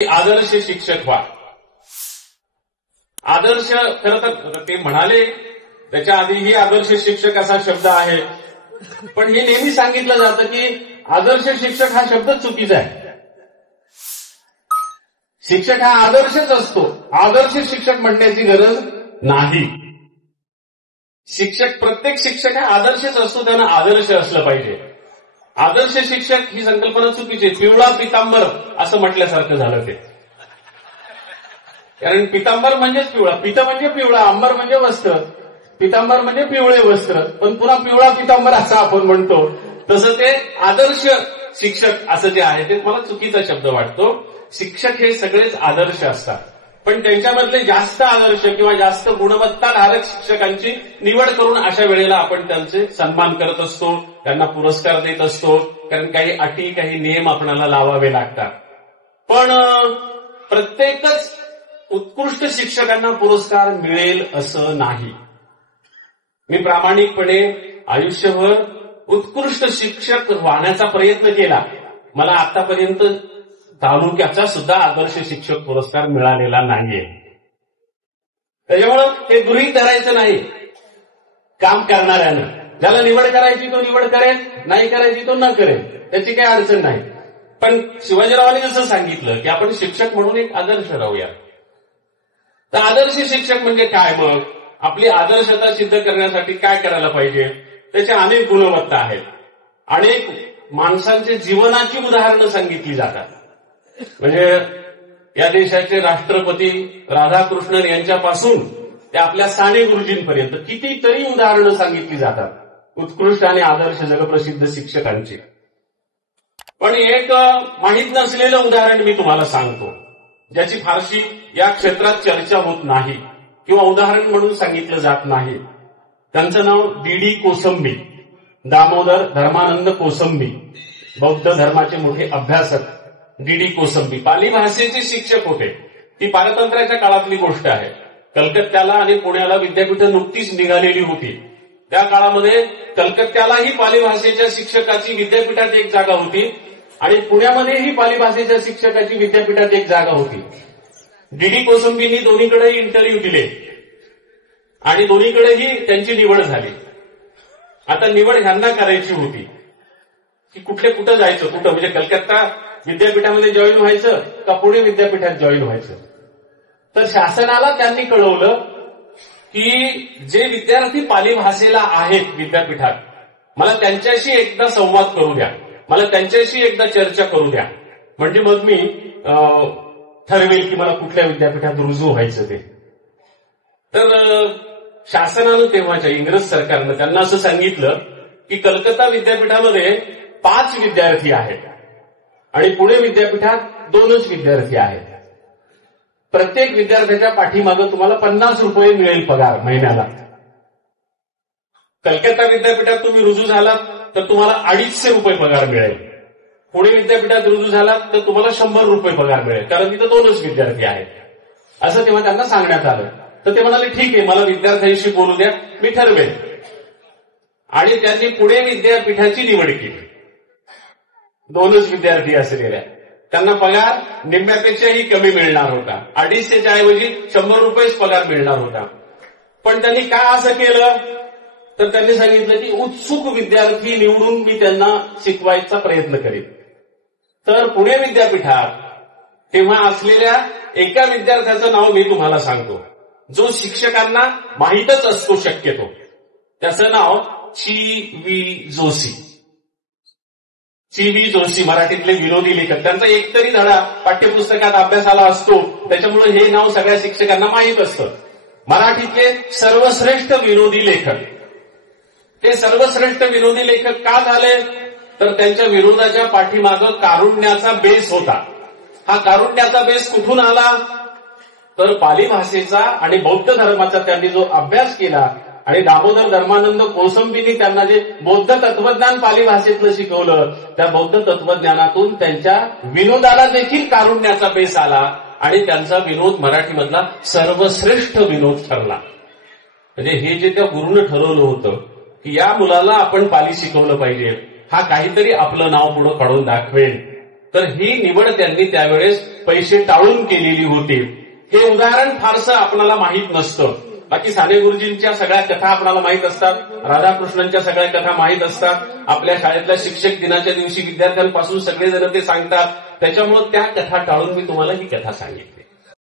आदर्श शिक्षक व्हा. आदर्श खरं तर ते म्हणाले त्याच्या आधीही आदर्श शिक्षक असा शब्द आहे, पण हे नेहमी सांगितलं जातं की आदर्श शिक्षक हा शब्द चुकीचा आहे. शिक्षक हा आदर्शच असतो, आदर्श शिक्षक म्हणण्याची गरज नाही. शिक्षक, प्रत्येक शिक्षक हा आदर्शच असतो, त्यांना आदर्श असलं पाहिजे. आदर्श शिक्षक ही संकल्पना चुकीची. पिवळा पितांबर असं म्हटल्यासारखं झालं ते. कारण पितांबर म्हणजेच पिवळा, पित म्हणजे पिवळा, अंबर म्हणजे वस्त्र, पितांबर म्हणजे पिवळे वस्त्र, पण पुन्हा पिवळा पितांबर असं आपण म्हणतो. तसं ते आदर्श शिक्षक असं जे आहे ते मला चुकीचा शब्द वाटतो. शिक्षक हे सगळेच आदर्श असतात, पण त्यांच्यामधले जास्त आदर्श किंवा जास्त गुणवत्ताधारक शिक्षकांची निवड करून अशा वेळेला आपण त्यांचे सन्मान करत असतो, त्यांना पुरस्कार देत असतो. कारण काही अटी, काही नियम आपल्याला लावावे लागतात. पण प्रत्येकच उत्कृष्ट शिक्षकांना पुरस्कार मिळेल असं नाही. मी प्रामाणिकपणे आयुष्यभर उत्कृष्ट शिक्षक व्हाण्याचा प्रयत्न केला. मला आतापर्यंत तालुक्याचा सुद्धा आदर्श शिक्षक पुरस्कार मिळालेला नाहीये. त्याच्यामुळं हे गृहीत धरायचं नाही काम करणाऱ्यानं. ज्याला निवड करायची तो निवड करेल, नाही करायची तो न करेल, त्याची काही अडचण नाही. पण शिवाजीरावांनी जसं सांगितलं की आपण शिक्षक म्हणून एक आदर्श राहूया. तर आदर्श शिक्षक म्हणजे काय? मग आपली आदर्शता सिद्ध करण्यासाठी काय करायला पाहिजे? त्याच्या अनेक गुणवत्ता आहेत. अनेक माणसांच्या जीवनाची उदाहरणं सांगितली जातात. म्हणजे या देशाचे राष्ट्रपती राधाकृष्णन यांच्यापासून ते आपल्या साने गुरुजींपर्यंत कितीतरी उदाहरणं सांगितली जातात उत्कृष्ट आणि आदर्श जगप्रसिद्ध शिक्षकांची. पण एक माहीत नसलेलं उदाहरण मी तुम्हाला सांगतो, ज्याची फारशी या क्षेत्रात चर्चा होत नाही किंवा उदाहरण म्हणून सांगितलं जात नाही. त्यांचं नाव डी कोसंबी, दामोदर धर्मानंद कोसंबी, बौद्ध धर्माचे मोठे अभ्यासक. डी कोसंबी पाली भाषेचे शिक्षक होते. ती पारतंत्र्याच्या काळातली गोष्ट आहे. कलकत्त्याला आणि पुण्याला विद्यापीठं नुकतीच निघालेली होती. त्या काळामध्ये कलकत्त्यालाही पाली भाषेच्या शिक्षकाची विद्यापीठात एक जागा होती आणि पुण्यामध्येही पाली भाषेच्या शिक्षकाची विद्यापीठात एक जागा होती. डी कोसंबींनी दोन्हीकडेही इंटरव्ह्यू दिले आणि दोन्हीकडेही त्यांची निवड झाली. आता निवड ह्यांना करायची होती की कुठं जायचं, कुठं म्हणजे कलकत्ता विद्यापीठामध्ये जॉईन व्हायचं का पुणे विद्यापीठात जॉईन व्हायचं. तर शासनाला त्यांनी कळवलं की जे विद्यार्थी पाली भाषेला आहेत विद्यापीठात, मला त्यांच्याशी एकदा संवाद करू द्या, मला त्यांच्याशी एकदा चर्चा करू द्या, म्हणजे मग मी ठरवेल की मला कुठल्या विद्यापीठात रुजू व्हायचं ते. तर शासनानं, तेव्हाच्या इंग्रज सरकारनं त्यांना असं सांगितलं की कलकत्ता विद्यापीठामध्ये 5 विद्यार्थी आहेत आणि पुणे विद्यापीठात 2च विद्यार्थी आहेत. प्रत्येक विद्यार्थ्याच्या पाठीमागं तुम्हाला 50 रुपये मिळेल पगार महिन्याला. कलकत्ता विद्यापीठात तुम्ही रुजू झालात तर तुम्हाला 250 रुपये पगार मिळेल. पुणे विद्यापीठात रुजू झालात तर तुम्हाला 100 रुपये पगार मिळेल, कारण तिथं 2च विद्यार्थी आहेत. असं तेव्हा त्यांना सांगण्यात आलं. तर ते म्हणाले ठीक आहे, मला विद्यार्थ्यांशी बोलू द्या, मी ठरवेन. आणि त्यांनी पुणे विद्यापीठाची निवड केली. 2च विद्यार्थी असलेल्या त्यांना पगार निम्म्यापेक्षाही कमी मिळणार होता. 250च्या ऐवजी 100 रुपयेच पगार मिळणार होता. पण त्यांनी काय असं केलं तर त्यांनी सांगितलं की उत्सुक विद्यार्थी निवडून मी त्यांना शिकवायचा प्रयत्न करेन. तर पुणे विद्यापीठात तेव्हा असलेल्या एका विद्यार्थ्याचं नाव मी तुम्हाला सांगतो, जो शिक्षकांना माहीतच असतो शक्यतो. त्याचं नाव ची.व्ही. जोशी. ची.व्ही. जोशी मराठीतले विनोदी लेखक. त्यांचा एकतरी धडा पाठ्यपुस्तकात अभ्यासाला असतो, त्याच्यामुळे हे नाव सगळ्या शिक्षकांना माहीत असतं. मराठीतले सर्वश्रेष्ठ विनोदी लेखक. ते सर्वश्रेष्ठ विनोदी लेखक का झाले तर त्यांच्या विनोदाच्या पाठीमागं कारुण्याचा बेस होता. हा कारुण्याचा बेस कुठून आला तर पाली भाषेचा आणि बौद्ध धर्माचा त्यांनी जो अभ्यास केला आणि दामोदर धर्मानंद कोसंबींनी त्यांना जे बौद्ध तत्वज्ञान पाली भाषेतलं शिकवलं, त्या बौद्ध तत्वज्ञानातून त्यांच्या विनोदाला देखील कारुण्याचा बेस आला आणि त्यांचा विनोद मराठीमधला सर्वश्रेष्ठ विनोद ठरला. म्हणजे हे जे त्या गुरुनं ठरवलं होतं की या मुलाला आपण पाली शिकवलं पाहिजे, हा काहीतरी आपलं नाव पुढं काढून दाखवेल, तर ही निवड त्यांनी त्यावेळेस पैसे टाळून केलेली होती. हे उदाहरण फारसं आपणाला माहीत नसतं. बाकी साने गुरुजींच्या सगळ्या कथा आपल्याला माहीत असतात, राधाकृष्णांच्या सगळ्या कथा माहीत असतात, आपल्या शाळेतल्या शिक्षक दिनाच्या दिवशी विद्यार्थ्यांपासून सगळेजण ते सांगतात. त्याच्यामुळे त्या कथा टाळून मी तुम्हाला ही कथा सांगितली.